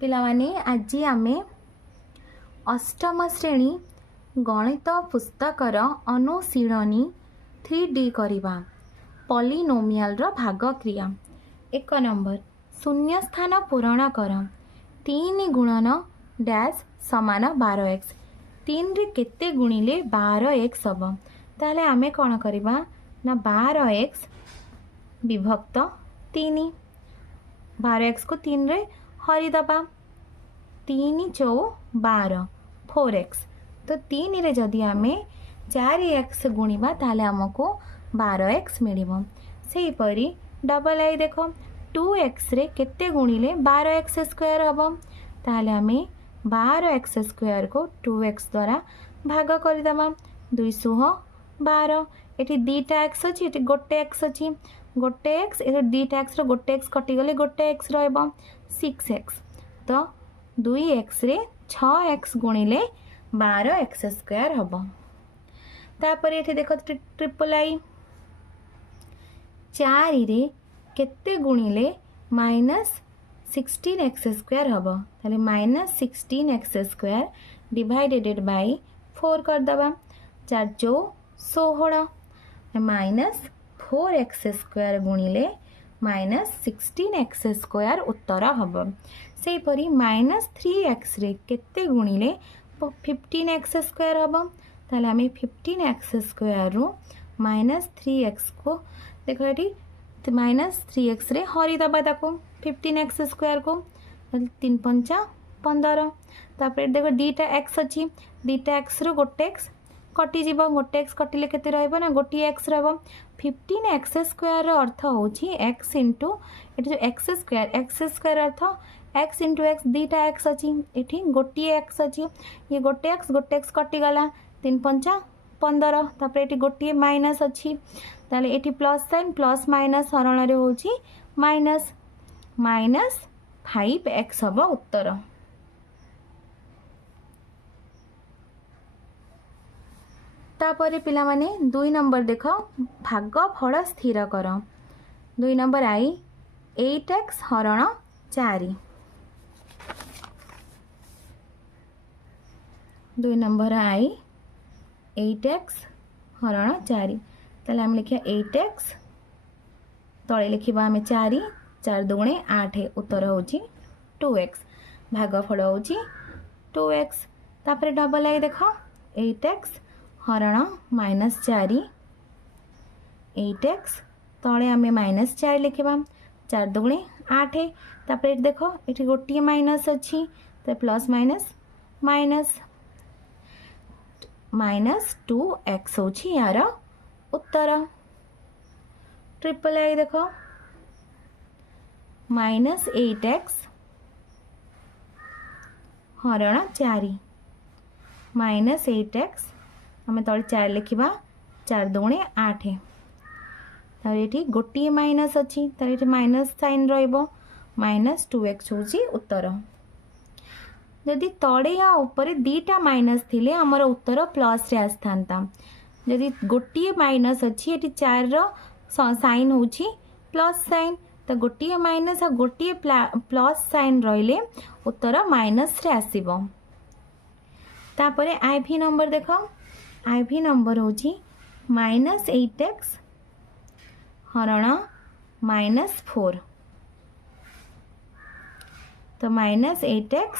पिलामाने आज आमे अष्टम श्रेणी गणित पुस्तकर अनुशीलनी 3D करवा पॉलिनोमियल रो भाग क्रिया। 1 नंबर शून्य स्थान पूरण कर 3 गुणन डैश समान 12x 3 रे केते गुणिले 12x हम ताले आमे कौन करवा ना 12x विभक्त 3 12x को 3 रे हरिदबा 3 चौ 12 4x तो 3 रे जदि आमे 4x गुणिबा ताले हमको 12x मिलिबो। सेही परी डबल आई देखो 2x रे केते गुणिले 12x स्क्वायर हम ताले आमे 12x स्क्वायर को 2x द्वारा भाग कर दबा 212 एठी दीटा x अछि एठी गोटे x अछि गोटे x एठी दीटा x रो गोटे x कटि गले गोटे x रहबो 6x तो 2x रे 6x गुणिले 12x स्क्वायर हम तापर एठी देखो ट्रिपल आई 4 रे केते गुणिले -16x स्क्वायर हम ताले -16x स्क्वायर डिवाइडेड बाय 4 कर दबा 4 चौ 16 -4x स्क्वायर गुणिले -16x स्क्वायर उत्तर हम से परी -3x रे केते गुणिले 15x स्क्वायर हम ताले आमे 15x स्क्वायर रु -3x को देखो ये -3x रे हरि दबा ताको 15x स्क्वायर को 3 पंचा 15 तापर देखो दीटा x अछि दीटा x रो गोटे x कटि जीव गोटे x कटिले केते रहबो ना गोटे x रहबो 15x स्क्वायर रो अर्थ होछि x इनटू एठी जो x स्क्वायर अर्थ x इंटू x दीटा x अछि एठी गोटे x अछि ये गोटे x कटि गला 3 पंचा 15 तापर एठी गोटे माइनस अछि ताले एठी प्लस साइन प्लस माइनस हरण रे होछि माइनस 5x हबो उत्तर। तापर पिला माने 2 नंबर देख भाग फल स्थिर कर 2 नंबर आई 8x हरण 4 2 नंबर आई 8x हरण 4 ताले हम लिखिया 8x तळे लिखिबा हमें 4 4 दुगुणे 8 उत्तर होची 2x भागफल होची 2x तापर डबल आई देखो 8x हरण -4 8x तळे हमें -4 लिखिबा 4 दुगुणे 8 तापर देखो एठी गोटी माइनस अछि तो प्लस माइनस -2x होची यार उत्तर। ट्रिपल आई देखो -8x हरण 4 -8x हमें तले 4 लिखिबा 4 दुगुणे 8 तार एठी गोटी माइनस अछि तार एठी माइनस साइन रहइबो -2x होची उत्तर। यदि तड़े या ऊपर दीटा माइनस थिले हमर उत्तर प्लस रे आस्थांता यदि गोटी माइनस अछि एठी 4 रो साइन होची प्लस साइन तो गोटी माइनस आ गोटी प्लस साइन रहिले उत्तर माइनस रे आसीबो। तापरे आईवी नंबर देखो आईवी नंबर होची -8x हरण -4 तो -8x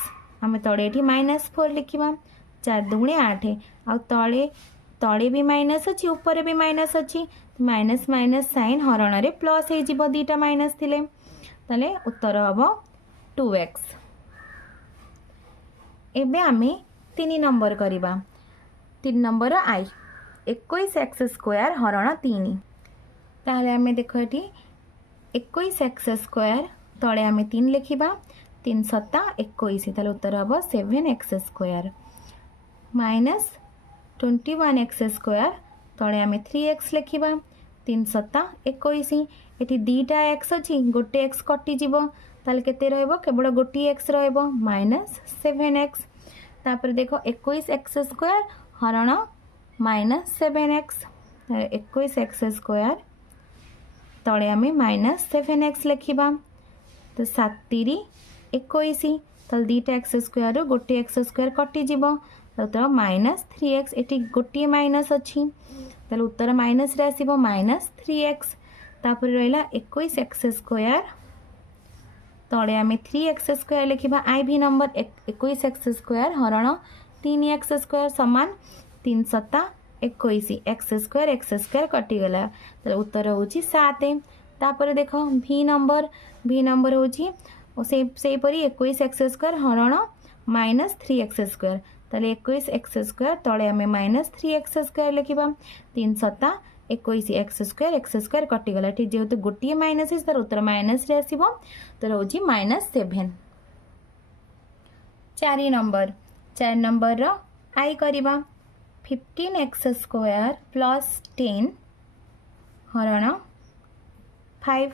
हमें तले एठी -4 लिखिबा 4 दुगुणे 8 आ तले भी माइनस अछि ऊपर भी माइनस अछि माइनस साइन हरण रे प्लस हे जिवो दीटा माइनस थिले तले उत्तर हबो 2x। एबे आमे 3 नंबर करिबा 3 नंबर आई 21x स्क्वायर हरण 3 ताले आमे देखो एठी 21x स्क्वायर तले आमे 3 लिखिबा 3 7 21 ताले उत्तर हबो 7x स्क्वायर -21x स्क्वायर तले आमे 3x लिखिबा 3 7 21 एठी दीटा x अछि गोटे x कटि जीवो ताले केते रहइबो केवल गोटे x रहइबो -7x तापर देखो 21x स्क्वायर हरण -7x 21x स्क्वायर तले आमे -7x लिखिबा तो 7 3 21 ताल दीटा एक्स स्क्वायर रु गोटे एक्स स्क्वायर कटिज उत्तर -3x ये गोटे माइनस अच्छी ताल उत्तर माइनस रे आसीबो -3x तापर रहिला 21 एक्स स्क्वायर तले आम 3x स्क्वायर लिखा आई भी नंबर 21 एक्स स्क्वायर हरण 3x स्क्वायर सामान 3 7 21 एक्स स्क्वायर कटिगला तो उत्तर हूँ 7 तापर देख भी नंबर हूँ से परी 21 एक्स स्क्वायर हरण -3x स्क्वायर ताले 21 एक्स स्क्वायर तले आम -3x स्क्वायर लिखा 3 7 21 एक्स स्क्वायर कटिगला ठीक जेहेतु गोटे माइनस तार उत्तर माइनस रे आसीबो तो हूँ -7 चार नंबर रो आई करवा 15x स्क्वायर प्लस 10 हरण 5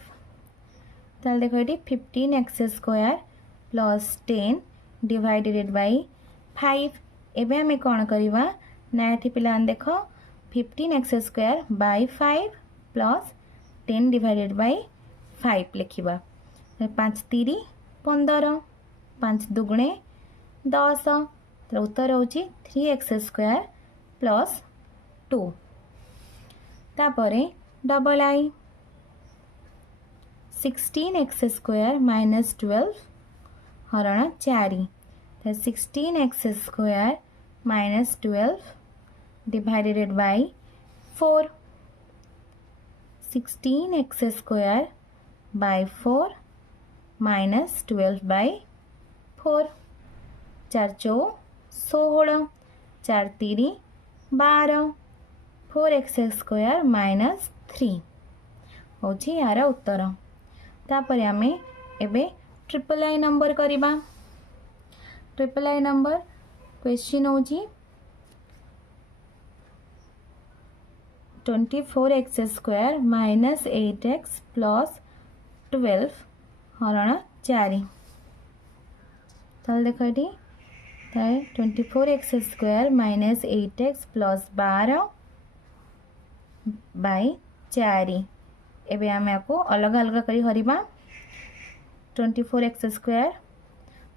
ताल देखो ये 15x square plus 10 divided by 5 एबे हमें कौन करवा ना ये पिला देख 15x square by 5 plus 10 divided by 5 लिखा 5 3 15 5 दुगुणे 10 तो उत्तर हूँ 3x स्क्वायर प्लस 2 तापर डबल आई 16x स्क्वायर माइनस 12 हरण 4 16x square minus 12 divided by 4 16x square by 4 minus 12 by 4 4 चौ 16 4 3 12 4x स्क्वायर माइनस 3 हूँ यार उत्तर तापर आम एबे ट्रिपल आई नंबर करवा ट्रिपल आई नंबर क्वेश्चन हूँ 24x square minus 8x plus 12 हरण 4 ताल देख ये 24x square minus 8x plus 12 by 4 एबे आम आपको अलग अलग करी हरिबा 24x स्क्वायर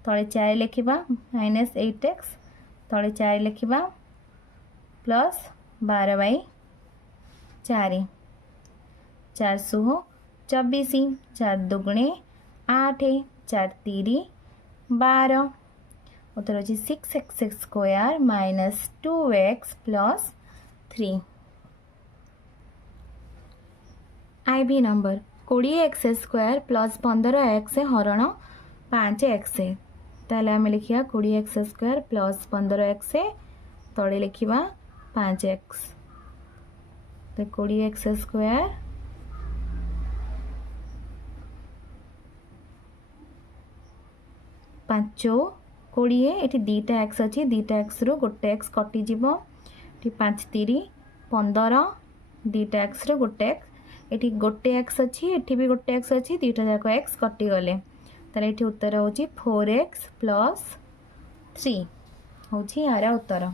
तले 4 लिखा माइनस 8x तले 4 लिखा प्लस 12 बाय 4 4 सुह 24 4 दुगुणे 8 4 3 12 उत्तर होची 6x square minus 2x plus 3 आई भी number 20x square plus 15x हरण 5x ताले आम लिखा 20x स्क्वायर प्लस 15x तले लिखा 5x तो 20x स्क्वायर पांचो 20 ये दीटा एक्स अच्छी दीटा एक्स रु गोटे एक्स कटिज 5 3 15 दीटा एक्स रु गोटे एक्स ये गोटे एक्स अच्छी ये भी गोटे एक्स अच्छी दीटा जाक एक्स कटिगले ताले ये उत्तर हूँ 4x प्लस 3 हूँ यार उत्तर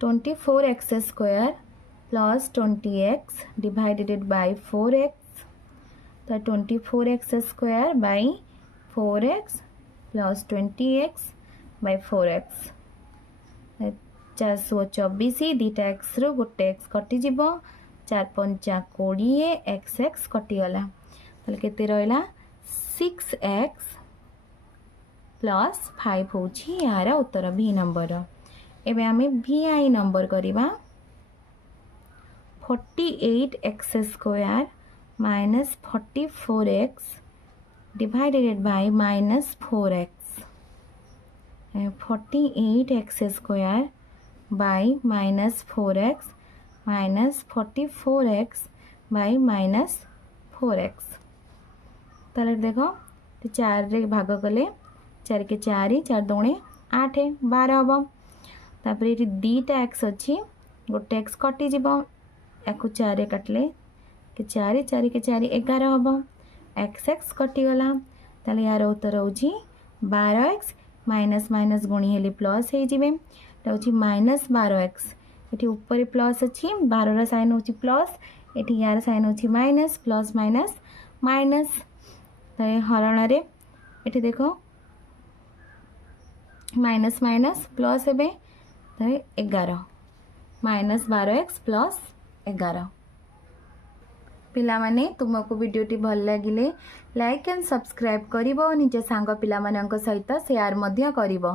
24x square plus 20x divided by 4x तो 24x square by 4x plus 20x by 4x 424 दीटा एक्स रु गोटे एक्स कटिज 4 5 20 एक्स एक्स कटिगला के रहा 6x प्लस 5 हूँ यार उत्तर भी नंबर एबे आमे भी आई नंबर करवा 48x square minus 44x divided by minus 4x 48x square by minus 4x minus 44x bye minus 4x ताले देखो 4 रे भाग कले 4 के 4 4 दूणे 8 12 हम तापर ये दीटा एक्स अच्छी गोटे एक्स कटिज या 4 काटिले के 4 4 के 4 11 हम एक्स एक्स कटिगला ताले यार उत्तर हूँ 12x माइनस माइनस गुणी हेली प्लस हो माइनस 12x ये ऊपर प्लस अच्छी 12 साइन हूँ प्लस ये यार साइन हूँ माइनस प्लस माइनस माइनस हरण ये देख माइनस माइनस प्लस हे 11 माइनस 12x प्लस 11। पिलामाने तुमको वीडियोटी भल लगिले लाइक एंड सब्सक्राइब करिवो निज सांग पिलामानंक सहित शेयर मध्य करिवो।